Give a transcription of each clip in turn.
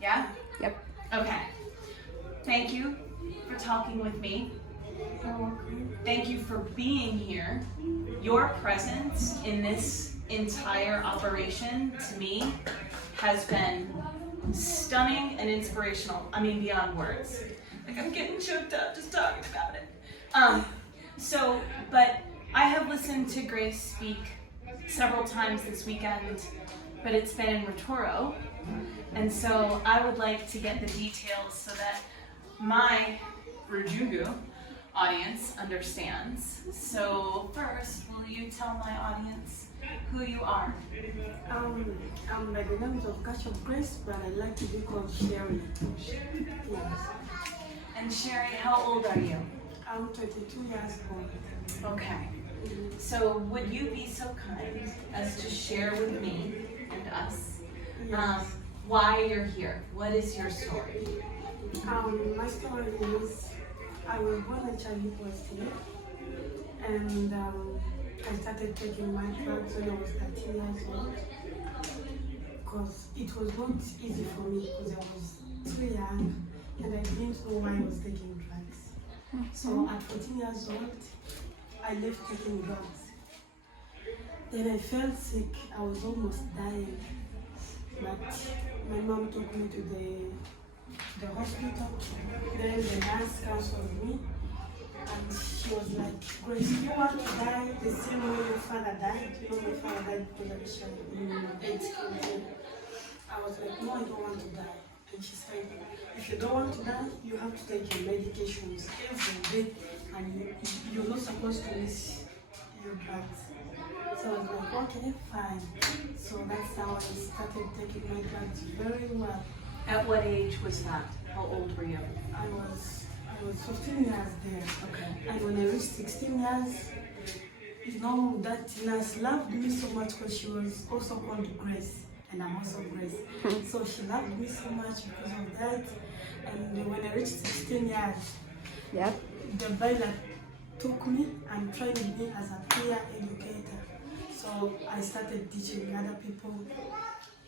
Yeah? Yep. Okay. Thank you for talking with me. Thank you for being here. Your presence in this entire operation, to me, has been stunning and inspirational. I mean, beyond words. Like, I'm getting choked up just talking about it. But I have listened to Grace speak several times this weekend, but it's been in Rotoro. And so I would like to get the details so that my Rujugu audience understands. So first, will you tell my audience who you are? I'm by the name of Cash of Grace, but I like to be called Sherie. Yes. And Sherie, how old are you? I'm 22 years old. Okay. So would you be so kind as to share with me and us why you're here? What is your story? My story is I was born HIV positive, and I started taking my drugs when I was 13 years old because it was not easy for me because I was too young and I didn't know why I was taking drugs. So at 14 years old, I left taking drugs. Then I felt sick. I was almost dying, but my mom took me to the hospital. Then the nurse counseled me, and she was like, "Grace, you want to die the same way your father died? You know, my father died because of AIDS." I was like, "No, I don't want to die." And she said, "If you don't want to die, you have to take your medications every day, and you're not supposed to miss your drugs." So I was like, "Okay, fine." So that's how I started taking my drugs very well. At what age was that? How old were you? I was 15 years there. Okay. And when I reached 16 years, you know, that nurse loved me so much because she was also called Grace, and I'm also Grace. So she loved me so much because of that. And when I reached 16 years, Yep. the Violet took me and trained me as a peer educator. So I started teaching other people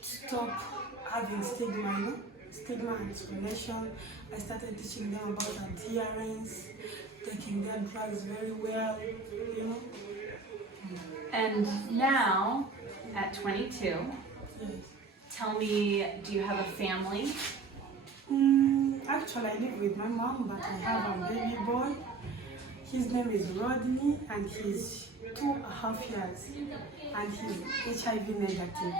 to stop having stigma and discrimination. I started teaching them about adherence, taking their drugs very well, you know. And now, at 22, Yes. tell me, do you have a family? Actually, I live with my mom, but I have a baby boy. His name is Rodney, and he's 2.5 years, and he's HIV negative.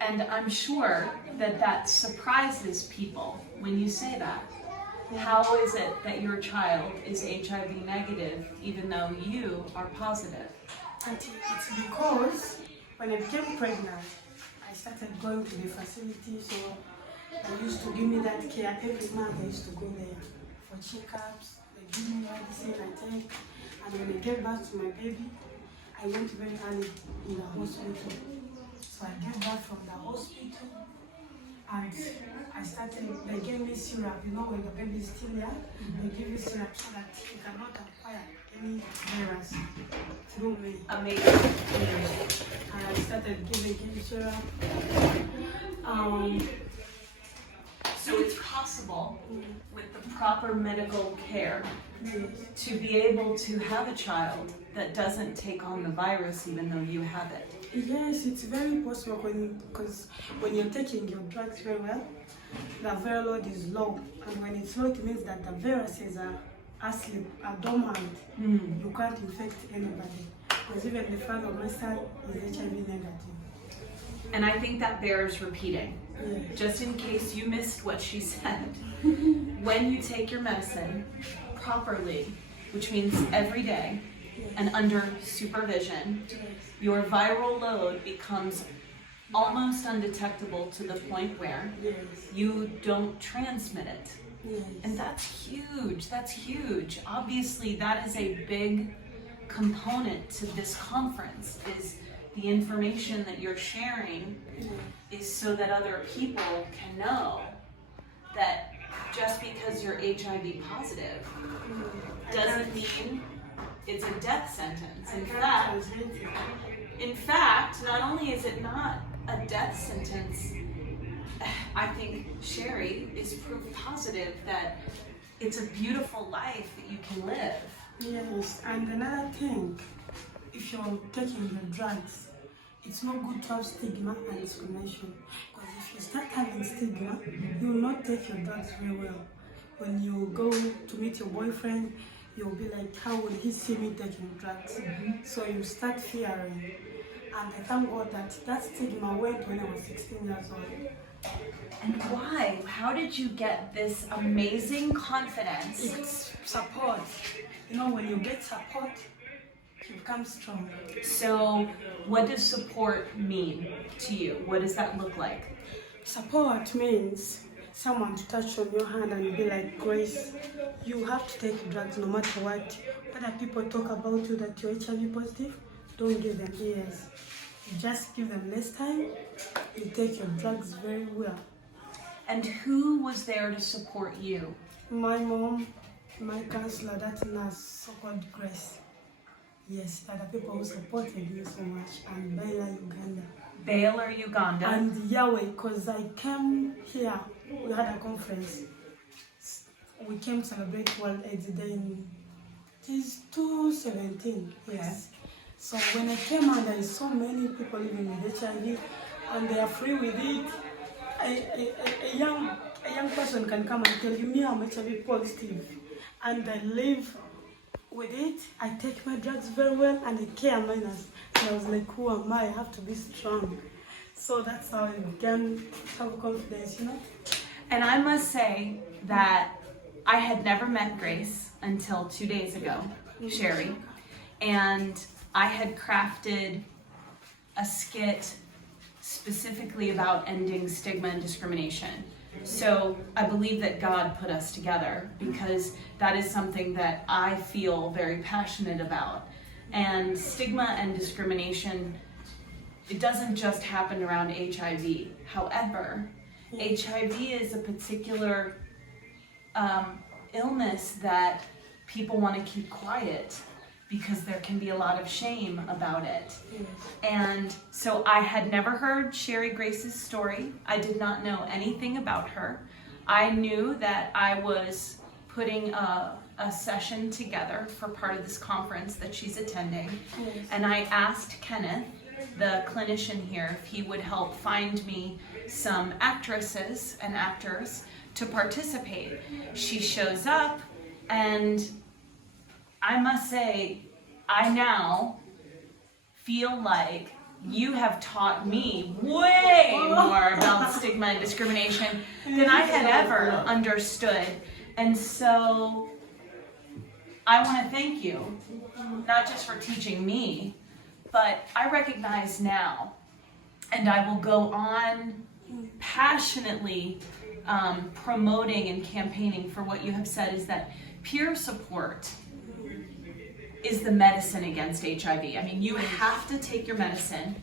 And I'm sure that that surprises people when you say that. How is it that your child is HIV negative even though you are positive? And it's because when I became pregnant, I started going to the facility, so they used to give me that care every month. I used to go there for checkups. They give me medicine I take, and when I gave birth to my baby, I went very early in the hospital. So I gave birth from the hospital, and I started, they gave me syrup, you know, when the baby is still young, they give you syrup so that you cannot acquire any virus through me. Amazing. And I started giving him syrup. So it's possible with the proper medical care Yes. to be able to have a child that doesn't take on the virus even though you have it. Yes, it's very possible because when you're taking your drugs very well, the viral load is low. And when it's low, it means that the viruses are asleep, are dormant. You can't infect anybody. Because even the father of my son is HIV negative. And I think that bears repeating. Yeah. Just in case you missed what she said, when you take your medicine properly, which means every day, and under supervision, your viral load becomes almost undetectable to the point where you don't transmit it. Yes. And that's huge, that's huge. Obviously, that is a big component to this conference, is the information that you're sharing is so that other people can know that just because you're HIV positive doesn't mean it's a death sentence. In fact, not only is it not a death sentence, I think Sherie is proof positive that it's a beautiful life that you can live. Yes, and another thing, if you're taking the drugs, it's not good to have stigma and discrimination. Because if you start having stigma, you will not take your drugs very well. When you go to meet your boyfriend, you'll be like, how will he see me taking drugs? So you start fearing. And I thank God that stigma went when I was 16 years old. And why? How did you get this amazing confidence? It's support. You know, when you get support, you become strong. So, what does support mean to you? What does that look like? Support means someone to touch on your hand and be like, Grace, you have to take drugs no matter what. Whether people talk about you that you're HIV positive, don't give them ears. You just give them less time. You take your drugs very well. And who was there to support you? My mom, my counselor, that nurse, so-called Grace. Yes, there are people who supported me so much, and Baylor, Uganda. Baylor, Uganda. And YAWE, because I came here, we had a conference. We came to celebrate World AIDS Day in 2017, yes. So when I came and there is so many people living with HIV, and they are free with it, a young person can come and tell you, me, I'm HIV positive, and I live with it. I take my drugs very well, and I care minus. And I was like, who am I? I have to be strong. So that's how I began to have confidence, you know. And I must say that I had never met Grace until 2 days ago, Sherie, and I had crafted a skit specifically about ending stigma and discrimination. So I believe that God put us together because that is something that I feel very passionate about. And stigma and discrimination, it doesn't just happen around HIV. However, HIV is a particular illness that people want to keep quiet because there can be a lot of shame about it. And so I had never heard Sherie Grace's story. I did not know anything about her. I knew that I was putting a session together for part of this conference that she's attending. And I asked Kenneth, the clinician here, if he would help find me some actresses and actors to participate. She shows up, and I must say, I now feel like you have taught me way more about stigma and discrimination than I had ever understood. And so I want to thank you, not just for teaching me, but I recognize now, and I will go on passionately promoting and campaigning for what you have said, is that peer support is the medicine against HIV. I mean, you have to take your medicine.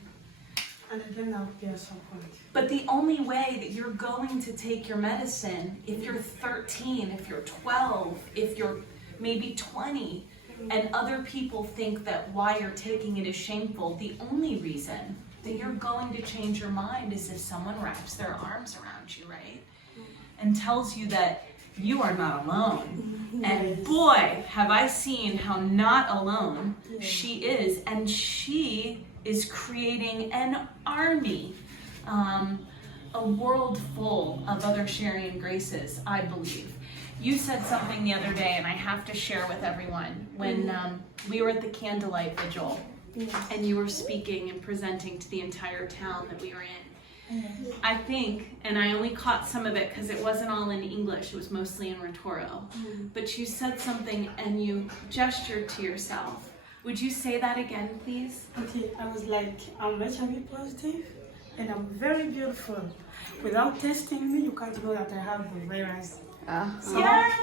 And again, I'll peer support. But the only way that you're going to take your medicine, if you're 13, if you're 12, if you're maybe 20, and other people think that why you're taking it is shameful, the only reason that you're going to change your mind is if someone wraps their arms around you, right? And tells you that you are not alone. And boy, have I seen how not alone she is. And she is creating an army, a world full of other Sherie and Graces, I believe. You said something the other day, and I have to share with everyone. When we were at the Candlelight Vigil, and you were speaking and presenting to the entire town that we were in, I think, and I only caught some of it because it wasn't all in English, it was mostly in Rotoro, but you said something and you gestured to yourself. Would you say that again, please? Okay, I was like, I'm HIV positive and I'm very beautiful. Without testing me, you can't know that I have the virus. So Yes!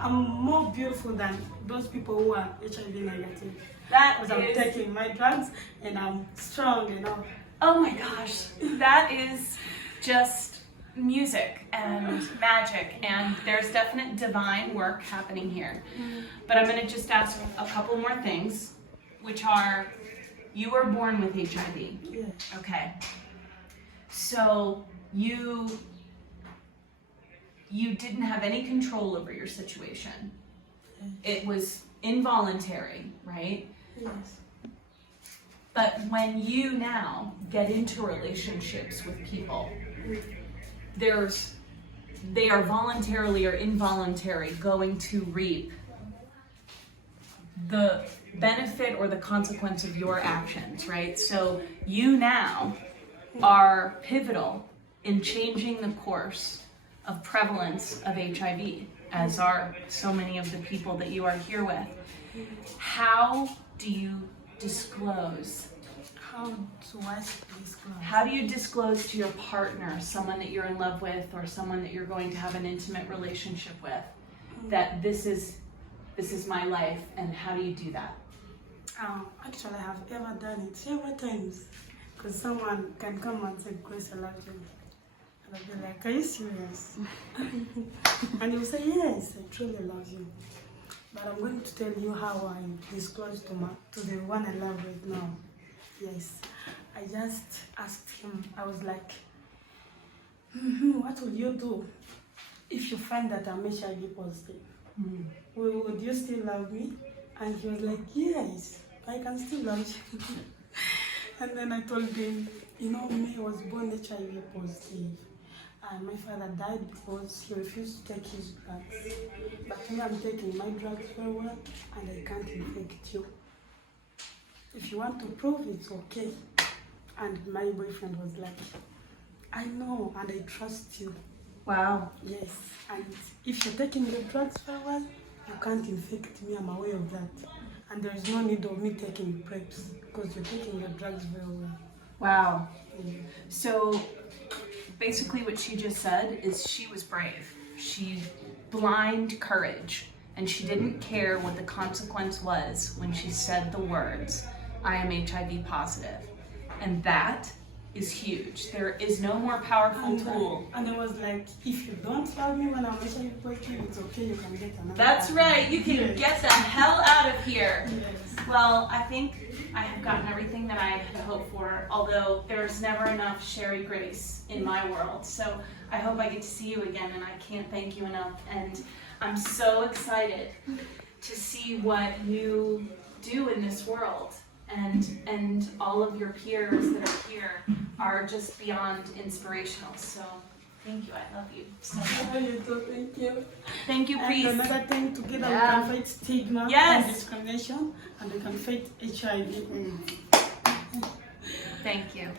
I'm more beautiful than those people who are HIV negative. That Because I'm taking my drugs and I'm strong, you know. Oh my gosh, that is just music and magic, and there's definite divine work happening here. But I'm going to just ask a couple more things, which are, You were born with HIV. Yes. Okay. So you didn't have any control over your situation. It was involuntary, right? Yes. But when you now get into relationships with people, they are voluntarily or involuntary going to reap the benefit or the consequence of your actions, right? So you now are pivotal in changing the course of prevalence of HIV, as are so many of the people that you are here with. How do you disclose? How do I disclose? How do you disclose to your partner, someone that you're in love with or someone that you're going to have an intimate relationship with, that this is my life, and how do you do that? Actually, I have ever done it several times. Because someone can come and say, Grace, I love you. And I'll be like, are you serious? And he'll say, yes, I truly love you. But I'm going to tell you how I disclose to the one I love right now. Yes. I just asked him, I was like, what would you do if you find that I'm HIV positive? Would you still love me? And he was like, yes, I can still love you. And then I told him, you know, me, I was born HIV positive. And my father died because he refused to take his drugs. But me, I'm taking my drugs very well, and I can't infect you. If you want to prove, it's okay. And my boyfriend was like, I know, and I trust you. Wow. Yes, and if you're taking the drugs very well, you can't infect me, I'm aware of that. And there is no need of me taking preps because you're taking your drugs very well. Wow. Yeah. So basically what she just said is she was brave. She blind courage, and she didn't care what the consequence was when she said the words, I am HIV positive. And that is huge. There is no more powerful tool. And it was like, if you don't love me when I'm HIV positive, it's okay, you can get another. That's right, you can get the hell out of here. Yes. Well, I think I have gotten everything that I had hoped for, although there's never enough Sherie Grace in my world. So I hope I get to see you again, and I can't thank you enough. And I'm so excited to see what you do in this world. And all of your peers that are here are just beyond inspirational. So thank you, I love you so much. Thank you. Thank you, please. And another thing, together we can fight stigma Yes. and discrimination, and we can fight HIV. Thank you.